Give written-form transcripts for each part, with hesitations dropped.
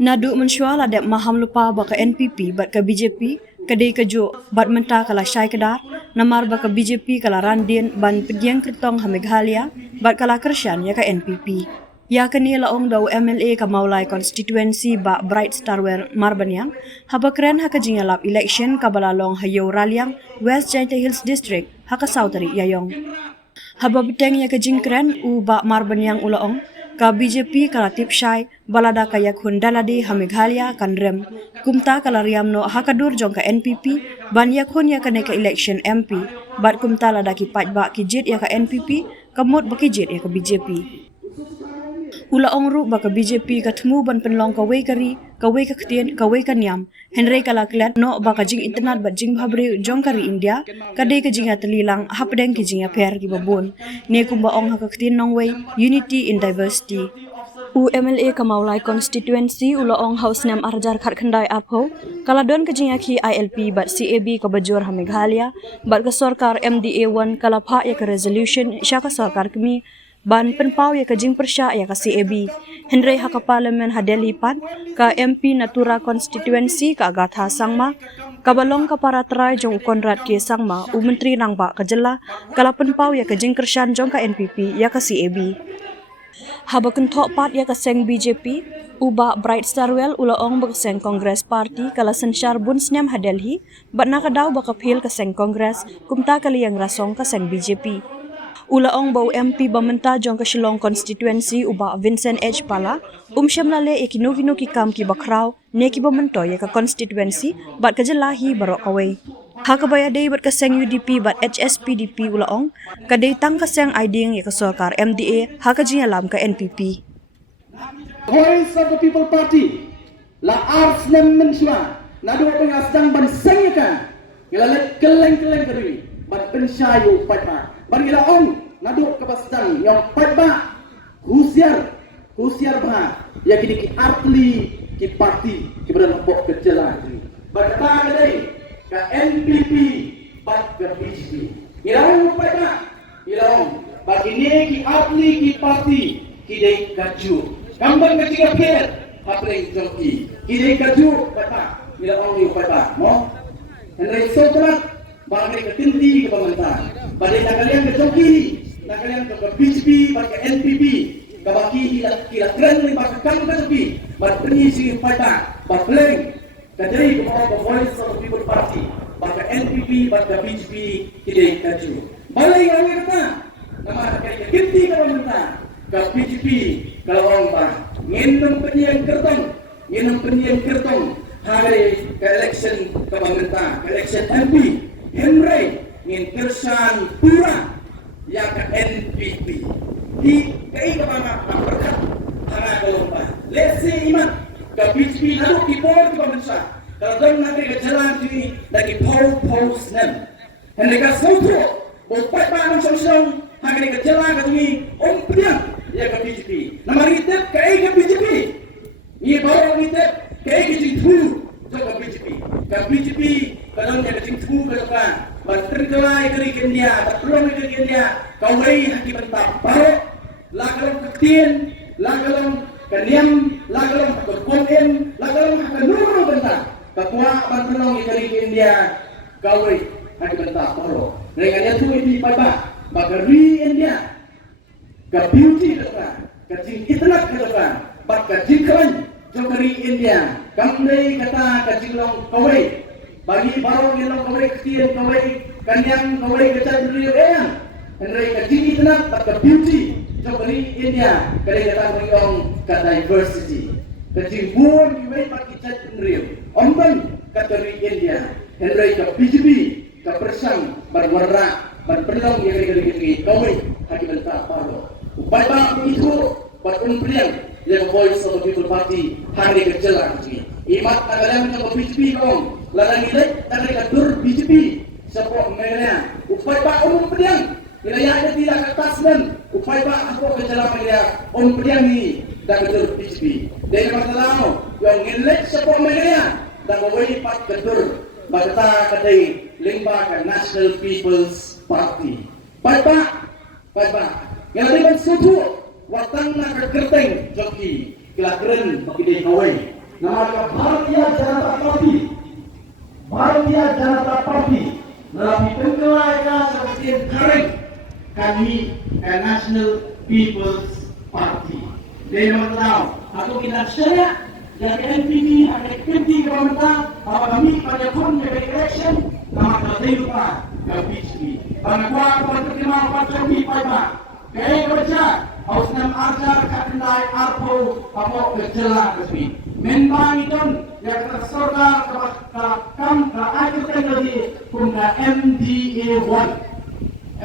Nadu mensyual adep maham lupa baka NPP bat ke BJP kedai kejo bat menta kala Syai Kedar namar baka BJP kala Randin ban Pediang Kertong ha Meghalaya bat kala Kershan ya ka NPP. Ya kini laong dau MLA ka Maulai constituency ba Bright Starwell Marbanyang haba keren ha kajinga lap election ka balalong hayo Raliang West Jaintia Hills District ha ka Sautari Yayong. Haba beteng ya kajing keren u ba Marbanyang ulaong ka BJP kala Tip Syai balada kayak Hundaladi ha Meghalaya kan rem kumta kala Riamno hakadur jong ka NPP ban yakhun ya kane ka election MP bat kumta lada ki pajba ki jit ya ka NPP kamut baki jit ya ka BJP. Ula ongru baka BJP katemu ban penlong ka wei kari ka wei ka ktien ka wei ka niam Henry kala klet no baka jing internet bat jing bhabri jong kari India kade ka jinga telilang hapdeng ki jinga per ki babun ne kumba ong ha ka ktien nong wei unity in diversity. UMLA ka Maulai constituency ula ong house nam arjar khat khandai arpho kala don ka jinga ki ILP bat CAB ka bajur ha Meghalaya bat ka sarkar MDA1 kala pha ya ka resolution sya ka sarkar kami ban penpau ya ka jing persya ya ka CAB Henry ha ka parliament ha Delhi pan ka MP Natura constituency ka Agatha Sangma kabalong ka para try jong Konrad K Sangma u menteri nangba ka jela kala penpau ya ka jing kershan jong ka NPP ya ka CAB. Haba kentok pat ya ka seng BJP uba Bright Starwell ulaong baka seng Congress Party kala sensyar bun snem ha Delhi bat nakadaw baka phil ka seng Congress kumta kali yang rasong ka seng BJP. Ulaong bau MP bamenta jong ka Shillong constituency uba Vincent H Pala syamlale ekino-kino ki kam ki bakraw ne ki bamento ya ka constituency bat ka jelahi barok kawai. Ha ka bayadai bat ka seng UDP bat HSPDP ulaong kadai tang ka seng iding ya ka sarkar MDA ha ka jingalam ka NPP. Voice of the People Party la ars nem mensua nadu pengas dang ban sengka ngala keleng-keleng keri bat pensyayu patma ban gila ong nadu kapasdang yang patma husiar bah ya kini ki artli ki parti ki beran pok kecelan bat ta kadai ka NPP bat ka BJP gila ong patma gila ong bagi ni ki artli ki parti ki dei kaju Kambang ketiga kir, hapring jongki. Kiri kaju, bata, bila orang ni bata, mo. Henry sotrat, bagi ketinti ke pemerintah. Bagi nakalian ke jongki, nakalian ke BJP, bagi NPP, kabaki kira keren ni bagi kamu ke jongki, bagi penyisi bata, bagi leng, kajari ke bawah Voice of the People Party, bagi NPP, bagi BJP, kiri kaju. Balai orang kata, nama nakalian ketinti ke pemerintah. Ke BJP kalau orang bah nginum penyian kertong hari ke election ke pemerintah ke election MP Henry ngin kersan pura ya ke NPP di kei ke mana berkat hanga kalau bah let's say iman ke BJP lalu di bawah ke pemerintah kalau dong nanti ke jalan sini lagi post nem Henry ke sotro opat banang song hanga ke jalan ke sini pediang ya ke BJP. Nama ritep ke BJP. Ini baru ritep ke jingtu ke BJP. Ke BJP kalau dia jingtu ke depan. Berterkelai keri India, berpeluang keri India. Kawai hati bentap baru. Lagalong ketien, lagalong keniam, lagalong kekonen, lagalong kenuru bentap. Ketua berpeluang keri India. Kawai hati bentap baru. Dengan itu ini pada bagari India. Ke beauty ke depan, ke jing itnak ke depan, bat ke jing keren, jokeri India, kamdei kata ke jinglong kawai, bagi barong jinglong kawai ketien kawai, kanyang kawai kecat beliau eyang, henry ke jing itnak bat ke beauty, jokeri India, kadai kata beliau ke diversity, ke jing buon kawai bat kecat beliau, omben kateri India, henry ke BJP, ke persang berwarna, berpeluang yang kiri kawai, hati bentak paro. Bapak itu buat pembelian yang Voice of the People Party hari kejelang ini. Imat kalian yang BJP kong, lalang ini dari kader BJP sepuluh mereka. Upaya pak pembelian, wilayahnya tidak ketasmen. Upaya pak apa kejelang mereka pembelian ini dari kader BJP. Dari masalah yang nilai sepuluh mereka dan mewajib pak kader bata kadai lembaga National People's Party. Bapak. Yang dengan setuju watang na kekerteng joki kelakren pakide kawai nama Bharatiya Janata Party Bharatiya Janata Party lebih pengkelai seperti kering kami National People's Party. Dia memang tahu atau kita syariah dari NPP ada kenti pemerintah apa kami pada pun dari election nama kita lupa ke PHP. Bangga kepada terkenal Pak Jokowi Pak Kaya kerja Ausnam Arjar Kakendai Arpo apa kejelas resmi. Membang itu yang tersorga kam ke akhir teknologi punca MDA1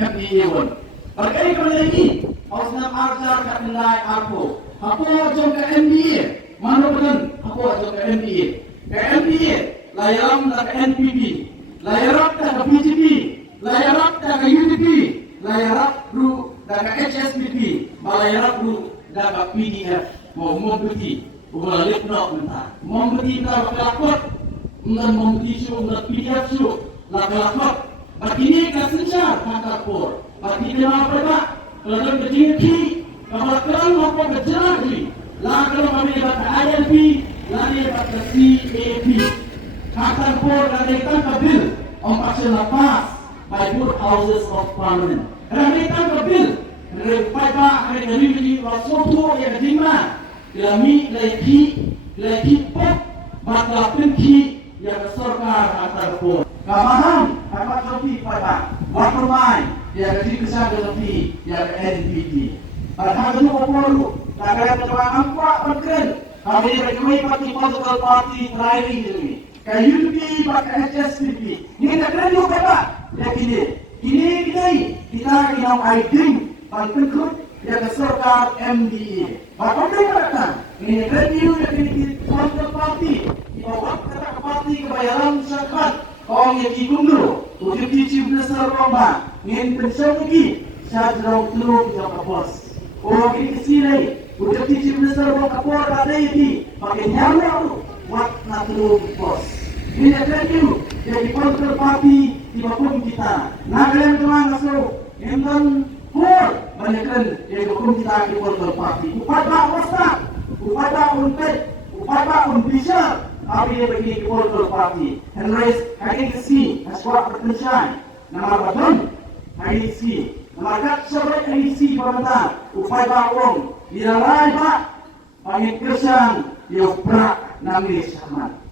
MDA1. Berkait kepada ini Ausnam Arjar Kakendai Arpo apa jom ke MDA mana betul apa jom ke MDA ke MDA layaran ke NPP layaran ke BJP layaran ke UDP layaran ru dan HSBP layaran ru dan PDF mau membeti umalip nak mentah membeti tak kelakot dengan membeti su dengan PDF su lah kelakot begini kesencar kantor por bagi dia apa pak kalau berjeki kalau kerana apa berjalan ni lah kalau kami dapat ILP lah dia dapat CAP kantor por dan dia tak bil orang pasal lepas by both houses of parliament dan dia tak bil dari pak dari negeri wasopo yang lima kami lagi pop bakal penki yang sorkar antar por kamaham apa joki pak waktu main dia jadi kesal lebih yang NPP padahal itu oporu negara ketua empat berkeren kami rekui political party driving ini kayak UDP pakai HSBP ini negara juga pak ya ini kita inau ID paling good yang sorkar MDA bapak berkata ini review yang ini political party bahwa kata parti kebayaran syakat kau yang ikut dulu ujuk di chief minister Roma ingin pensiun lagi saya jauh dulu ke bos oh ini kesini ujuk di chief minister Roma kapor ada ini pakai nyamuk tu buat nak dulu bos ini review jadi political party di bawah kita nagalan tuan masuk emang pur banyakkan jadi bawah kita di political party upada wasta upada unpad upada unbisha kami bagi political party and raise IEC as what attention nama badan IEC nama kat sebagai IEC pemerintah upaya bawang dilalai pak pangit kerjaan dia berak nangis sama